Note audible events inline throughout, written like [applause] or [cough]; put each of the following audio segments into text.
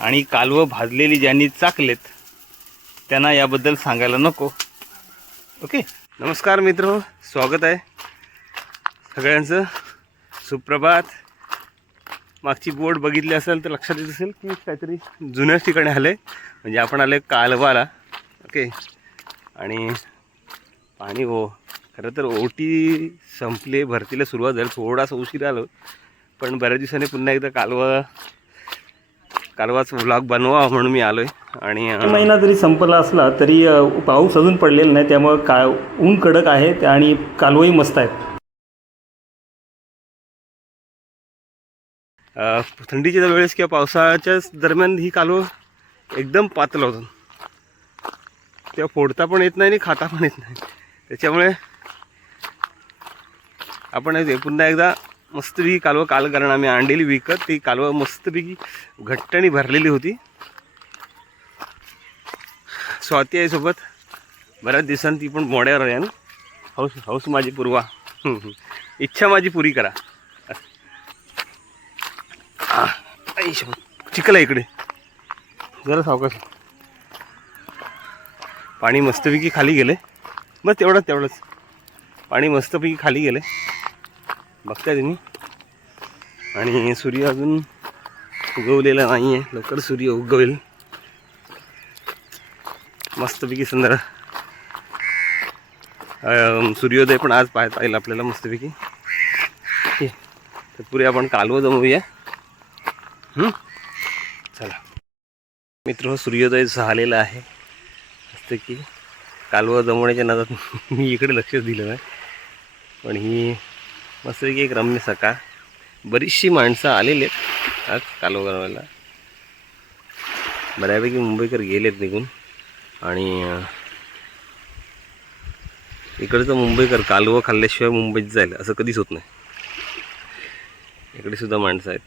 आणि कालवं भाजलेली ज्यांनी चाकलेत त्यांना याबद्दल सांगायला नको. ओके? नमस्कार मित्र स्वागत आहे. सगळ्यांचं सुप्रभात. मागची बोट बघितली असेल तर लक्षात येत असेल की काहीतरी जुन्याच ठिकाणी आलं आहे म्हणजे आपण आलो आहे कालवाला. ओके? आणि पाणी हो खरं तर ओटी संपली भरतीला सुरुवात झाली थोडासा उशीर आलो. पण बऱ्याच दिवसांनी पुन्हा एकदा कालवा कालवाच व्लॉग बनवा म्हणून मी आलो आहे आणि महिना जरी संपला असला तरी पाऊस अजून पडलेला नाही त्यामुळं का ऊन कडक आहे आणि कालवही मस्त आहेत. थंडीच्या वेळेस किंवा पावसाळ्याच्याच दरम्यान ही कालवं एकदम पातळ होतं तेव्हा फोडता पण येत नाही आणि खाता पण येत नाही. त्याच्यामुळे आपण पुन्हा एकदा मस्तपैकी कालवं काल कारण आम्ही आणलेली विकत ती कालवं मस्तपैकी घट्ट भरलेली होती. स्वाती आहे सोबत. बऱ्याच दिवसांनी ती पण मोड्यावर आहे ना हौस हौस माझी पुरवा. इच्छा माझी पुरी करा. आई चिखल आहे इकडे. जरा सावकाश. पाणी मस्तपैकी खाली गेले. बस तेवढंच तेवढंच. पाणी मस्तपैकी खाली गेले. बघताय तुम्ही. आणि सूर्य अजून उगवलेला नाही आहे लवकर सूर्य उगवेल. मस्तपैकी सुंदर. सूर्योदय पण आज पाहता येईल आपल्याला मस्तपैकी. तर पुरे आपण कालवं जमवूया. चला. मित्र हो, सूर्योदय झालेला आहे. असतं की कालवं जमवण्याच्या नादात मी इकडे लक्ष दिलं नाही. पण ही मस्तपैकी एक रम्य सकाळ बरीचशी माणसं आलेली आहेत. आज कालवं बऱ्यापैकी मुंबईकर गेलेत निघून. आणि इकडचं मुंबईकर कालवं खाल्ल्याशिवाय मुंबईत जाईल असं कधीच होत नाही. इकडे सुद्धा माणसं आहेत.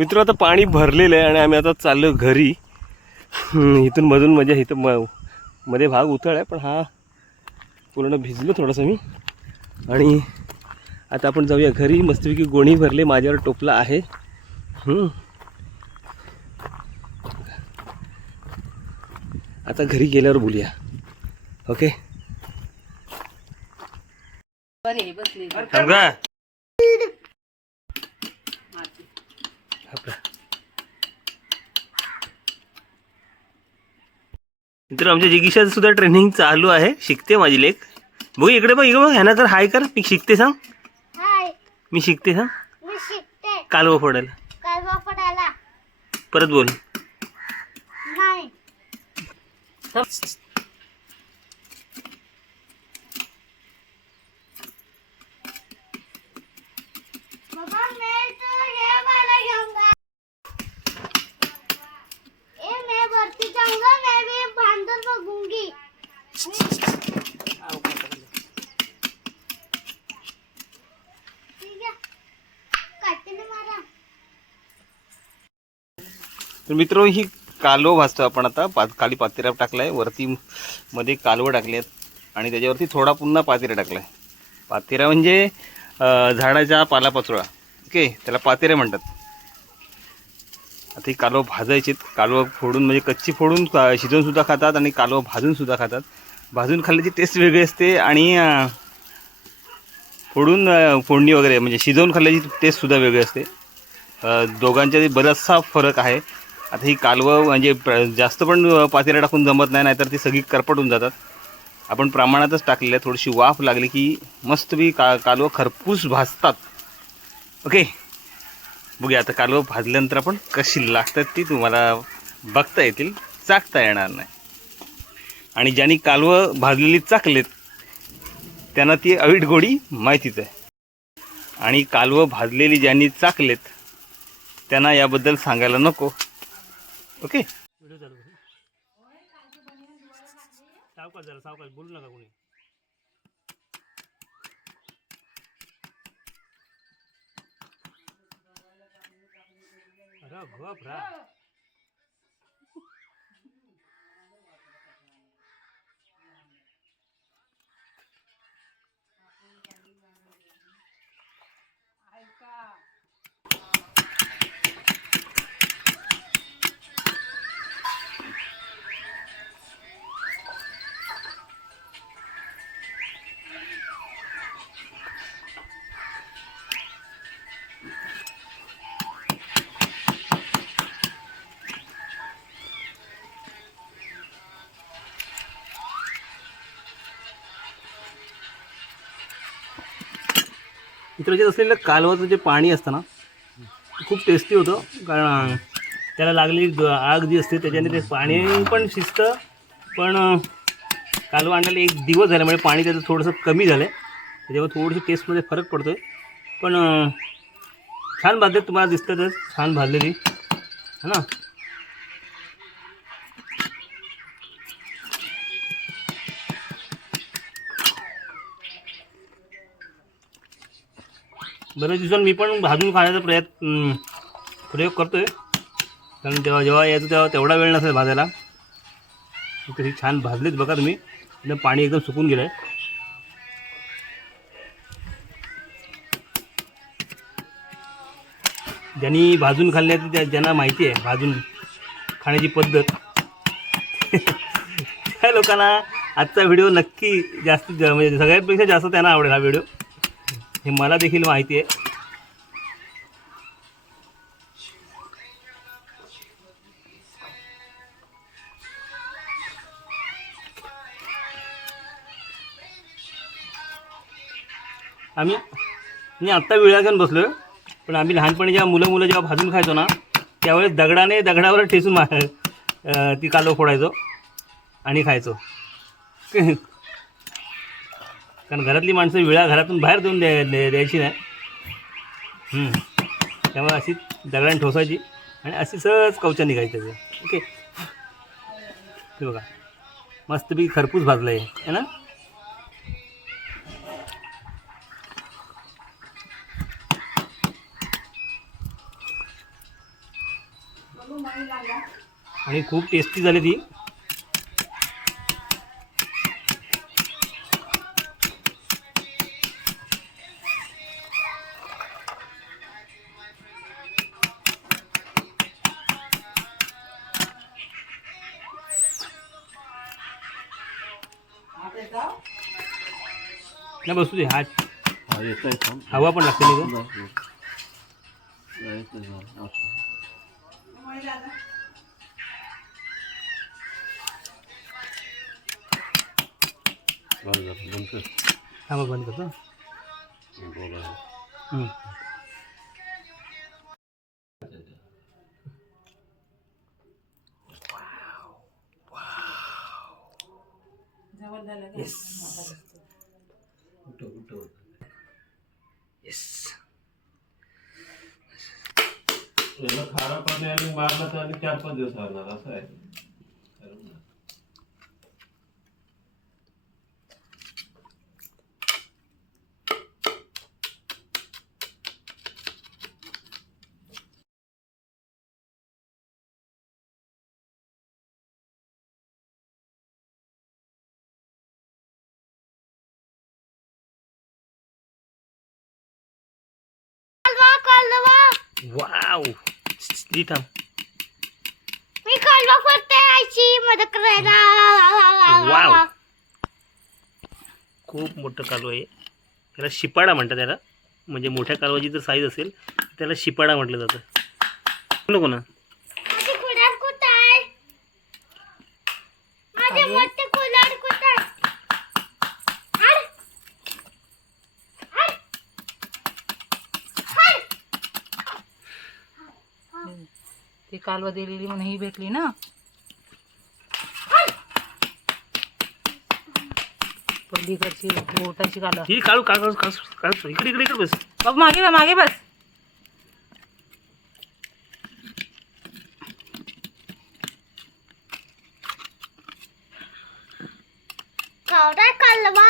मित्र आता पाणी भरलेलं आहे आणि आम्ही आता चाललो घरी. इथून मधून म्हणजे इथं म मध्ये भाग उथळ आहे पण हा पूर्ण भिजलो थोडंसं मी. आणि आता आपण जाऊया घरी. मस्तपैकी गोणी भरले माझ्यावर टोपला आहे. हम्म. आता घरी गेल्यावर बोलूया. ओके बरे बसले थांब का आपला. मित्र आमच्या जिगिशाचं सुद्धा ट्रेनिंग चालू आहे. शिकते माझी लेख. बघ इकडे बघ इकडे बघ ह्याना तर हाय कर. मी शिकते सांग. हाय. मी शिकते सांग. मी शिकते. कालवं फोडायला. परत बोल. तर मित्र ही कालवं भाजतो आपण आता. पा खाली पातेऱ्या आहे वरती मध्ये कालवं टाकले आहेत. आणि त्याच्यावरती थोडा पुन्हा पातेऱ्या टाकलाय. पातेरा म्हणजे झाडाचा झाडाच्या पालापाचोळा. ओके? त्याला पातेऱ्या म्हणतात. आता ही कालवं भाजायचीत. कालवं फोडून म्हणजे कच्ची फोडून अं, खातात आणि कालवं भाजूनसुद्धा खातात. भाजून खाल्ल्याची टेस्ट वेगळी असते आणि फोडून फोडणी वगैरे म्हणजे शिजवून खाल्ल्याची टेस्टसुद्धा वेगळी असते. दोघांच्या बराचसा फरक आहे. आता ही कालवं म्हणजे प्र जास्त पण पातेला टाकून जमत नाही नाहीतर ती सगळी करपटून जातात. आपण प्रमाणातच टाकलेली आहे थोडीशी वाफ लागली की मस्तपैकी का कालवं खरपूस भाजतात. ओके? बघूया आता कालवं भाजल्यानंतर आपण कशी लागतात ती तुम्हाला बघता येतील चाकता येणार नाही. आणि ज्यांनी कालवं भाजलेली चाकलेत त्यांना ती अवीट गोडी माहितीच आहे. आणि कालवं भाजलेली ज्यांनी चाकलेत त्यांना याबद्दल सांगायला नको. ओके. व्हिडिओ चालू सावकाश जरा सावकाश बोलू नका कोणी. अरे बाप रा. इतर असलेलं कालवाचं जे पाणी असतं ना खूप टेस्टी होतं. कारण त्याला लागलेली आग जी असते त्याच्याने ते पाणी पण शिजतं. पण कालवा आणलेला एक दिवस झाल्यामुळे म्हणजे पाणी त्याचं थोडंसं कमी झालं आहे त्याच्यामुळे थोडीशी टेस्टमध्ये फरक पडतो आहे पण छान भाजले तुम्हाला दिसतातच छान भाजलेली. है ना? बरेच दिवसांनी मी पण भाजून खाण्याचा प्रयत्न प्रयोग करतो आहे कारण जेव्हा जेव्हा यायचं तेव्हा तेवढा वेळ नसेल भाजायला. तशी छान भाजलेत बघा तुम्ही. एकदम पाणी एकदम सुकून गेलं आहे ज्यांनी भाजून खाल्ल्याची त्या ज्यांना माहिती आहे भाजून खाण्याची पद्धत. [laughs] त्या लोकांना आजचा व्हिडिओ नक्की जास्तीत म्हणजे सगळ्यांपेक्षा जास्त त्यांना आवडेल हा व्हिडिओ. हे मला देखील माहिती आहे. आम्ही मी आत्ता विळा घेऊन बसलो पण आम्ही लहानपणी जेव्हा मुलं मुलं जेव्हा भाजून खायचो ना त्यावेळेस दगडाने दगडावर ठेचून मा ती कालव फोडायचो आणि खायचो. कारण घरातली माणसं विळा घरातून बाहेर देऊन द्या द्यायची नाही. त्यामुळे अशी दगडाने ठोसायची आणि अशी सहज कवचा निघायची त्याचं ओके. हे बघा. मस्तपैकी खरपूस भाजलं आहे है ना? आणि खूप टेस्टी झाली ती. नाही बसू दे हा हवा पण लागते नाही गं? थांबा बंद करतो. हं. Yes. Yes. याला खारा पाणी आणि मारलं तर आणि चार पाच दिवस राहणार असं आहे Wow! Dito. May kalma ko tayo si madakrena. Wow! खूप मोठं कालव आहे त्याला शिपाडा म्हणतात त्याला म्हणजे मोठ्या कालवाची जर साईज असेल त्याला शिपाडा म्हटलं जातं नको ना ती कालवा दिलेली म्हणून ही भेटली ना. पलीकडची बोटाची कालवा. ही काढू काढू काढू इकडे इकडे इकडे बस. बाबा मागे बस मागे बस. कालवा.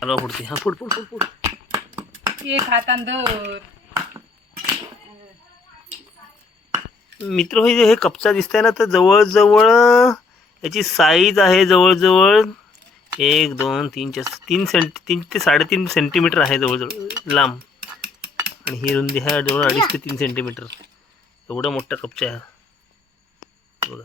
कालवा फुटते हा फुट फुट फुट फुट एक हातान धर मित्र हो हे कपचा दिसतंय ना तर जवळजवळ याची साईज आहे जवळजवळ एक दोन तीन चार तीन सेंट तीन ते साडेतीन सेंटीमीटर आहे जवळजवळ लांब. आणि ही रुंदी आहे जवळ अडीच ते तीन सेंटीमीटर एवढा मोठा कपचा आहे. हा. बघा.